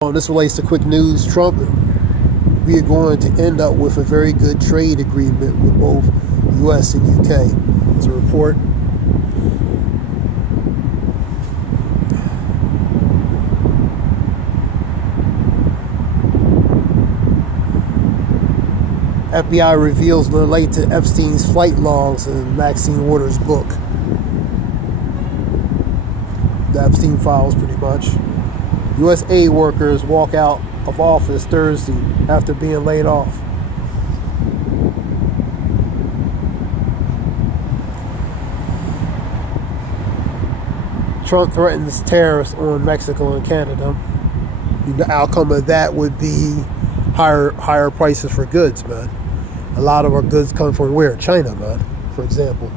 This relates to quick news. Trump, we are going to end up with a very good trade agreement with both U.S. and U.K. There's a report. FBI reveals relate to Epstein's flight logs in Maxine Waters' book. The Epstein files, pretty much. U.S. aid workers walk out of office Thursday after being laid off. Trump threatens tariffs on Mexico and Canada. The outcome of that would be higher prices for goods, man. A lot of our goods come from where? China, man, for example.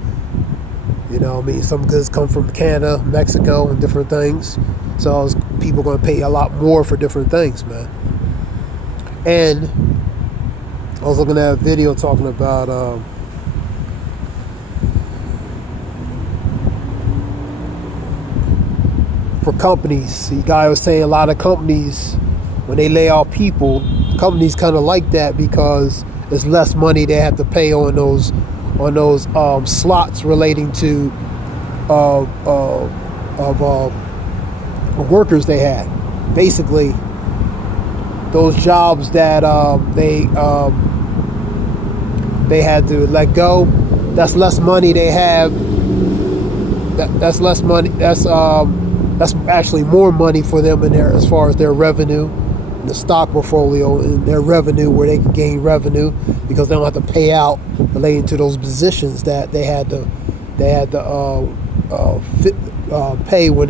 You know what I mean? Some goods come from Canada, Mexico, and different things. So people are going to pay a lot more for different things, man. And I was looking at a video talking about for companies. The guy was saying a lot of companies, when they lay off people, companies kind of like that because there's less money they have to pay on those slots relating to workers they had. Basically, those jobs that they had to let go. That's less money they have. That's less money. That's actually more money for them in there as far as their revenue, the stock portfolio, and their revenue, where they can gain revenue because they don't have to pay out relating to those positions that they had to pay when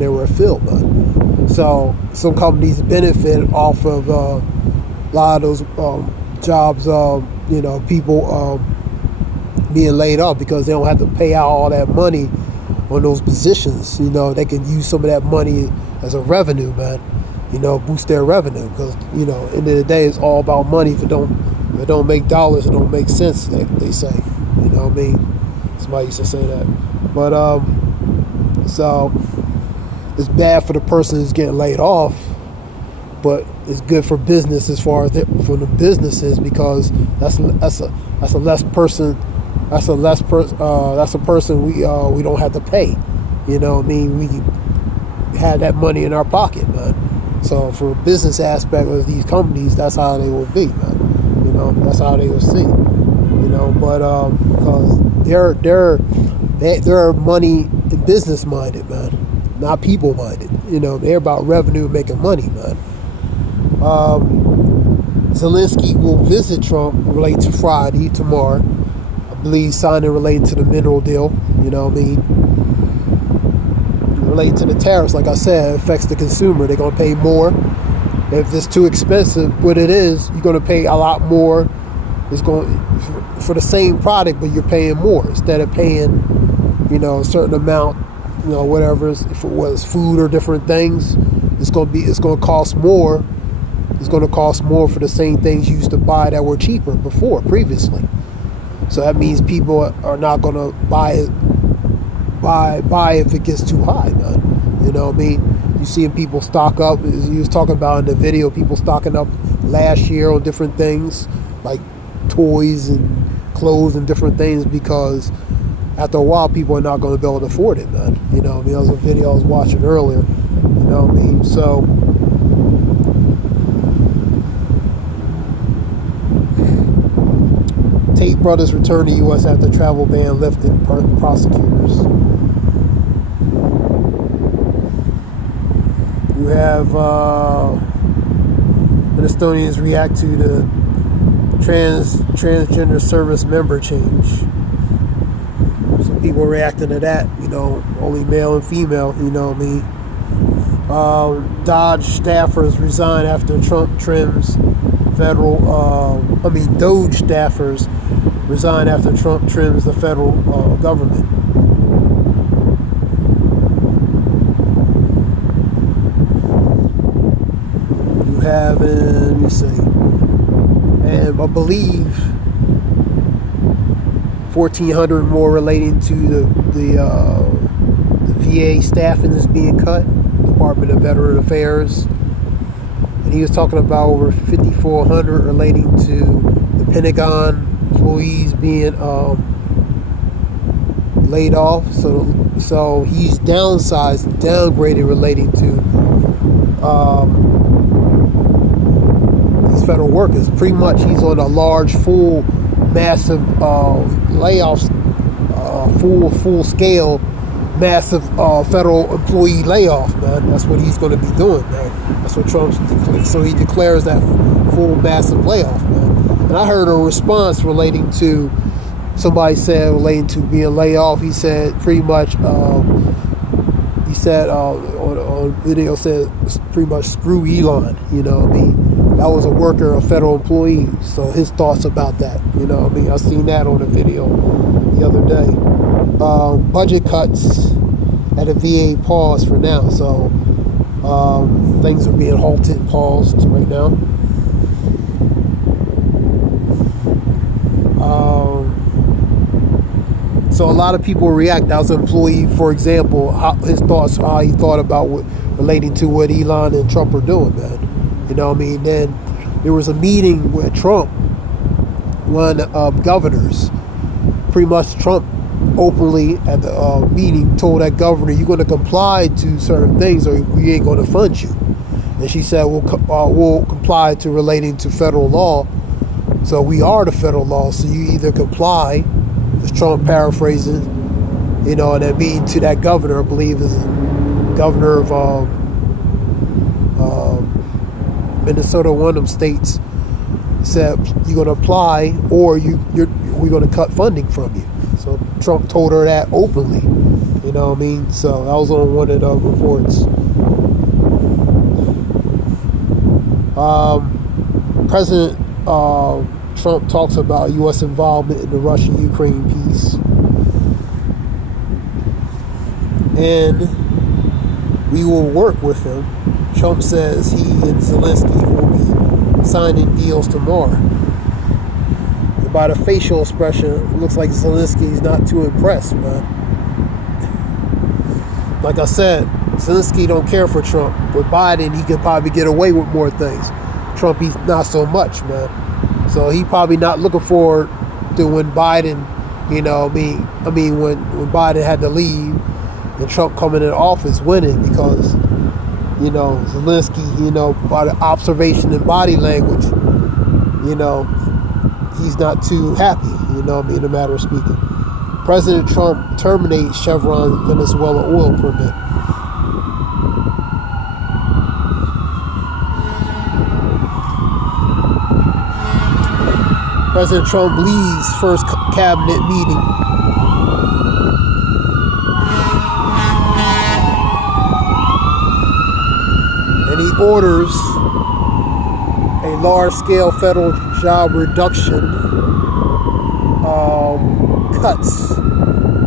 they were filled. So some companies benefit off of a lot of those jobs. People being laid off because they don't have to pay out all that money on those positions. They can use some of that money as a revenue, man. Boost their revenue because end of the day, it's all about money. If it don't make dollars, it don't make sense. They say, you know what I mean? Somebody used to say that, but so it's bad for the person who's getting laid off, but it's good for business as far as for the businesses because that's a person we don't have to pay. You know what I mean? We have that money in our pocket, man. So for a business aspect of these companies, that's how they will be, man. That's how they will see. But because they're money and business minded, man, not people minded. They're about revenue, making money, man. Zelensky will visit Trump related to Friday, tomorrow. I believe signing relating to the mineral deal. You know what I mean? Related to the tariffs, like I said, it affects the consumer. They're going to pay more. If it's too expensive, what it is, you're going to pay a lot more. It's going for the same product, but you're paying more instead of paying, a certain amount, whatever. If it was food or different things, it's going to cost more. It's going to cost more for the same things you used to buy that were cheaper previously. So that means people are not going to buy if it gets too high, man. You know what I mean? You seeing people stock up, as you was talking about in the video, people stocking up last year on different things like toys and clothes and different things because after a while people are not going to be able to afford it, man. You know what I mean? That was a video I was watching earlier. You know what I mean? So Tate brothers return to U.S. after travel ban lifted, prosecutors. You have Minnesotans react to the transgender service member change. Some people reacting to that, only male and female, you know what I mean? Dodge staffers resign after Trump trims Doge staffers resign after Trump trims the federal government. You have, let me see, and I believe 1,400 more relating to the VA staffing is being cut. Department of Veteran Affairs. he was talking about over 5,400 relating to the Pentagon employees being laid off. So he's downgraded relating to his federal workers. Pretty much, he's on a large, full, massive layoffs, full scale, massive federal employee layoff, man. That's what he's going to be doing, man. That's what Trump's declared. So he declares that full, massive layoff, man. And I heard a response relating to, somebody said relating to being laid off. He said pretty much, he said on video, said pretty much screw Elon, you know what I mean? That was a worker, a federal employee. So his thoughts about that, you know what I mean? I seen that on a video the other day. Budget cuts at a VA pause for now. So things are being halted and paused right now. So a lot of people react. That was an employee, for example, his thoughts, how he thought about relating to what Elon and Trump are doing, man. You know what I mean? Then there was a meeting with Trump, one governors. Pretty much Trump openly at the meeting told that governor, you're going to comply to certain things or we ain't going to fund you. And she said, we'll comply to relating to federal law. So we are the federal law. So you either comply, as Trump paraphrases, you know, and that mean to that governor, I believe is governor of Minnesota, one of them states, said you're going to apply or we're going to cut funding from you. So Trump told her that openly, you know what I mean? So that was on one of the reports. President Trump talks about U.S. involvement in the Russia-Ukraine peace. And we will work with him. Trump says he and Zelensky will be signing deals tomorrow. And by the facial expression, it looks like Zelensky's not too impressed, man. Like I said, Zelensky don't care for Trump. With Biden, he could probably get away with more things. Trump, he's not so much, man. So he probably not looking forward to when Biden, you know, when Biden had to leave and Trump coming in office winning, because, you know, Zelensky, you know, by the observation and body language, you know, he's not too happy, you know what I mean, in a matter of speaking. President Trump terminates Chevron Venezuela oil permit. President Trump leads first cabinet meeting. And he orders a large-scale federal job reduction. Cuts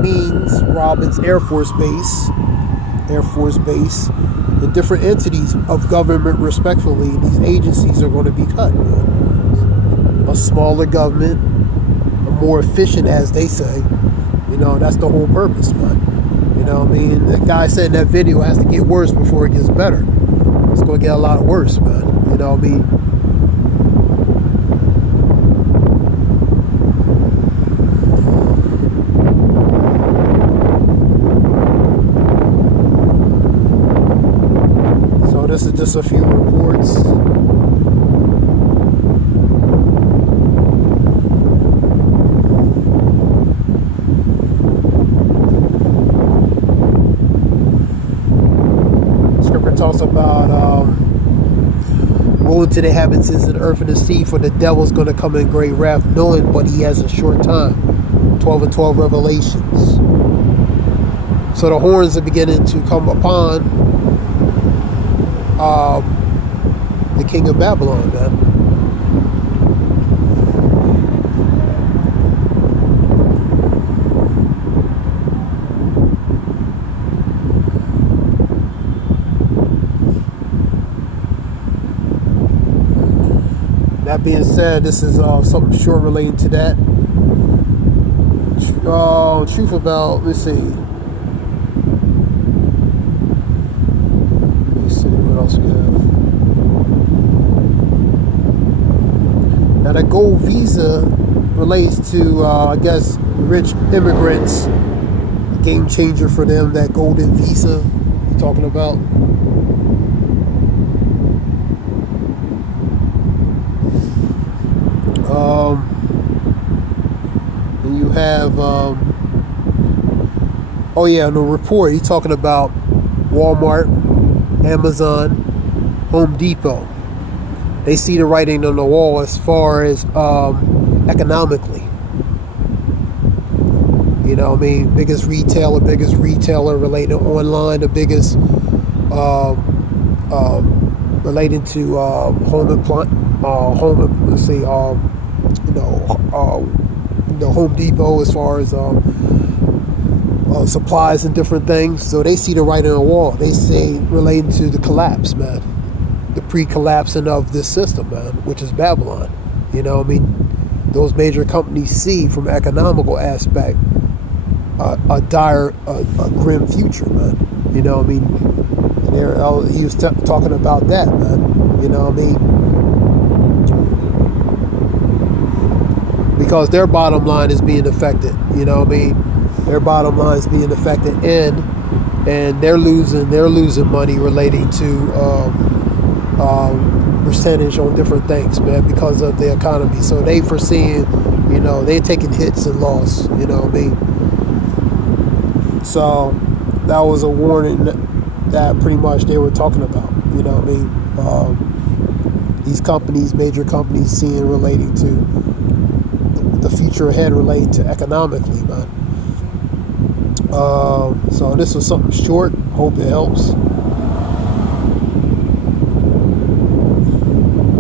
means Robins Air Force Base, and different entities of government, respectfully, these agencies are going to be cut. A smaller government, a more efficient, as they say. You know, that's the whole purpose, man. You know what I mean? The guy said in that video, it has to get worse before it gets better. It's going to get a lot worse, man. You know what I mean? So this is just a few reports. Talks about woe to the inhabitants of the earth and the sea, for the devil's going to come in great wrath, knowing but he has a short time. 12 and 12 Revelations. So the horns are beginning to come upon the king of Babylon, man. That being said, this is something short relating to that. Truth about, let's see what else we have. that gold visa relates to, I guess, rich immigrants. A game changer for them, that golden visa you're talking about. And you have, oh yeah, in the report, he's talking about Walmart, Amazon, Home Depot. They see the writing on the wall as far as economically. You know what I mean? Biggest retailer related online, the biggest relating to Home Depot as far as supplies and different things. So they see the writing on the wall. They say relating to the collapse, man. The pre-collapsing of this system, man, which is Babylon. You know what I mean? Those major companies see from an economical aspect a dire, a grim future, man. You know what I mean? And he was talking about that, man. You know what I mean? Because their bottom line is being affected. You know what I mean? Their bottom line is being affected, and they're losing money relating to percentage on different things, man, because of the economy. So they foreseeing, you know, they're taking hits and loss. You know what I mean? So that was a warning that pretty much they were talking about. You know what I mean? These companies, major companies, seeing relating to the future ahead, relating to economically, man. So this was something short. Hope it helps.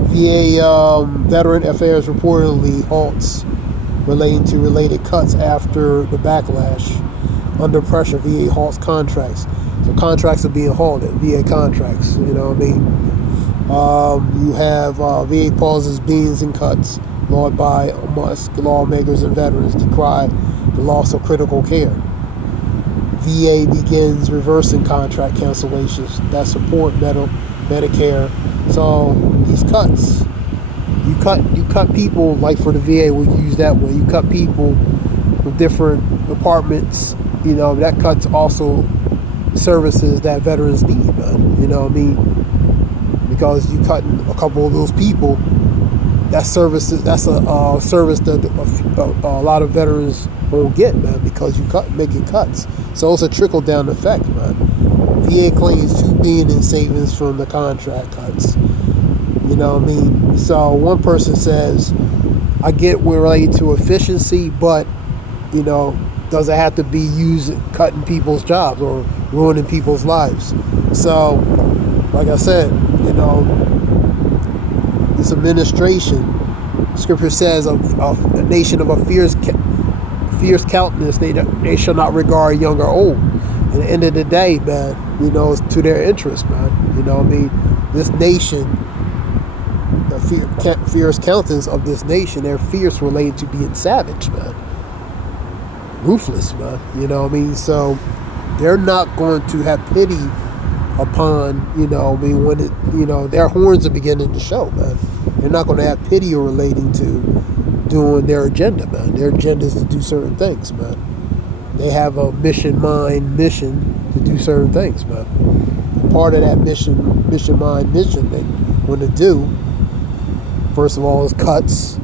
VA Veteran Affairs reportedly halts relating to related cuts after the backlash. Under pressure, VA halts contracts. So contracts are being halted, VA contracts, you know what I mean? You have VA pauses beans and cuts, lauded by Musk. Lawmakers and veterans decry the loss of critical care. VA begins reversing contract cancellations that support Medicare. So these cuts, you cut people, like for the VA, we'll use that way. You cut people from different departments. You know, that cuts also services that veterans need, man. You know what I mean? Because you cutting a couple of those people, that's a service that a lot of veterans won't get, man, because you making cuts. So it's a trickle down effect, man. VA claims $2 billion in savings from the contract cuts. You know what I mean? So one person says, I get we're related to efficiency, but, you know, does it have to be used cutting people's jobs or ruining people's lives? So, like I said, you know, this administration, Scripture says, a nation of a fierce countenance, they shall not regard young or old. At the end of the day, man, you know, it's to their interest, man. You know what I mean? This nation, the fierce countenance of this nation, they're fierce related to being savage, man. Ruthless, man. You know what I mean? So they're not going to have pity upon, you know, I mean, when it, you know, their horns are beginning to show, man. They're not going to have pity or relating to doing their agenda, man. Their agenda is to do certain things, man. They have a mission to do certain things, man. Part of that mission they want to do, first of all, is cuts,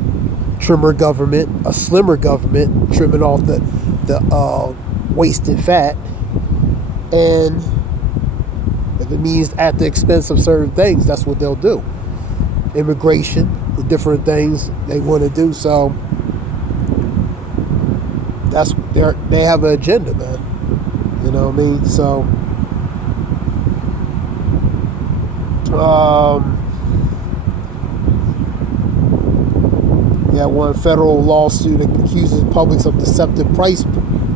trimmer government, a slimmer government, trimming off the wasted fat, and if it means at the expense of certain things, that's what they'll do. Immigration, the different things they want to do. So that's they have an agenda, man. You know what I mean? So yeah, one federal lawsuit accuses Publix of deceptive price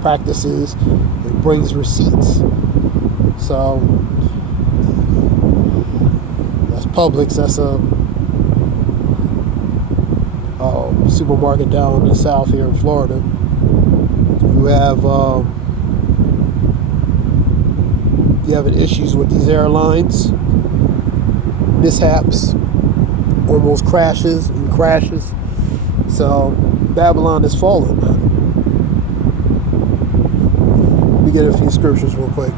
practices and brings receipts. So that's Publix. That's a supermarket down in the south here in Florida. You have issues with these airlines, mishaps, almost crashes. So Babylon is fallen, man. Let me get a few scriptures real quick.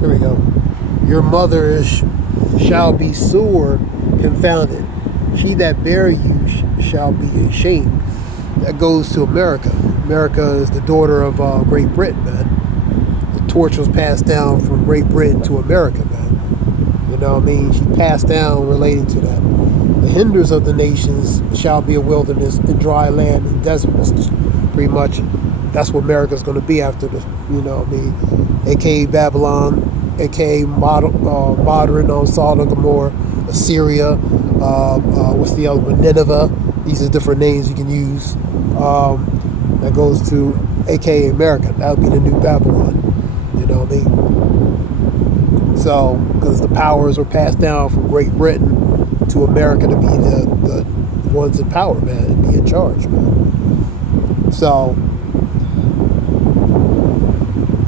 Here we go. Your mother shall be sore confounded. She that bare you shall be ashamed. That goes to America. America is the daughter of Great Britain, man. The torch was passed down from Great Britain to America, man. You know what I mean? She passed down relating to that. The hinders of the nations shall be a wilderness and dry land and deserts. Pretty much, that's what America's going to be after this. You know what I mean? A.K.A. Babylon, a.k.a. modern Sodom and Gomorrah, Assyria, what's the other one? Nineveh. These are different names you can use. That goes to a.k.a. America. That would be the new Babylon. You know what I mean? So, because the powers were passed down from Great Britain to America to be the ones in power, man, and be in charge, man. So,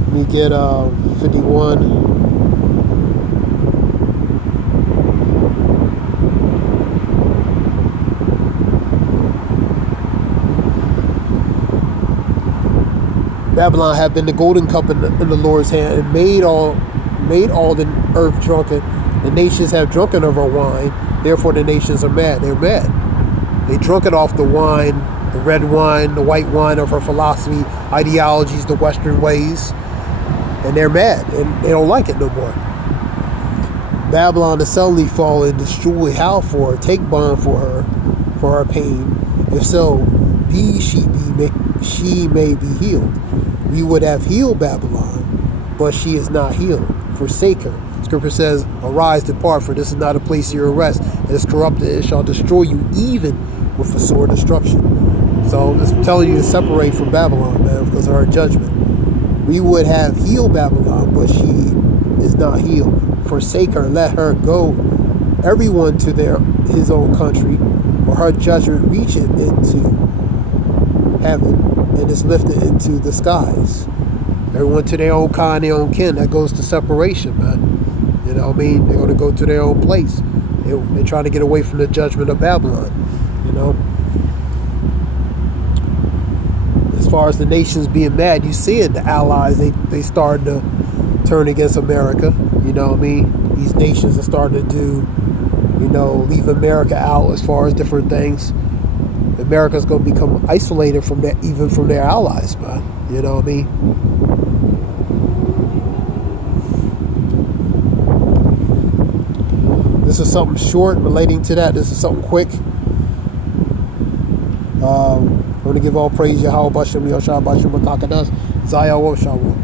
let me get 51. Babylon had been the golden cup in the Lord's hand and made all the earth drunken. The nations have drunken of her wine, therefore the nations are mad. They're mad. They drunk it off the wine, the red wine, the white wine of her philosophy, ideologies, the Western ways, and they're mad and they don't like it no more. Babylon is suddenly fallen, destroy how for her, take bond for her pain. If so, she may be healed. We would have healed Babylon, but she is not healed. Forsake her. Scripture says, arise, depart, for this is not a place of your rest. It is corrupted, it shall destroy you even with a sword destruction. So it's telling you to separate from Babylon, man, because of her judgment. We would have healed Babylon, but she is not healed. Forsake her, let her go, everyone to his own country, for her judgment reacheth into heaven and is lifted into the skies. Everyone to their own kind, their own kin. That goes to separation, man. You know what I mean? They're going to go to their own place. They're trying to get away from the judgment of Babylon, you know. As far as the nations being mad, you see it, the allies, they started to turn against America. You know what I mean? These nations are starting to do, you know, leave America out as far as different things. America's going to become isolated from that, even from their allies, man. You know what I mean? This is something short relating to that. This is something quick. I'm going to give all praise Yahweh Bashem Yahshua Bashem Makakadas Zayah Shalom.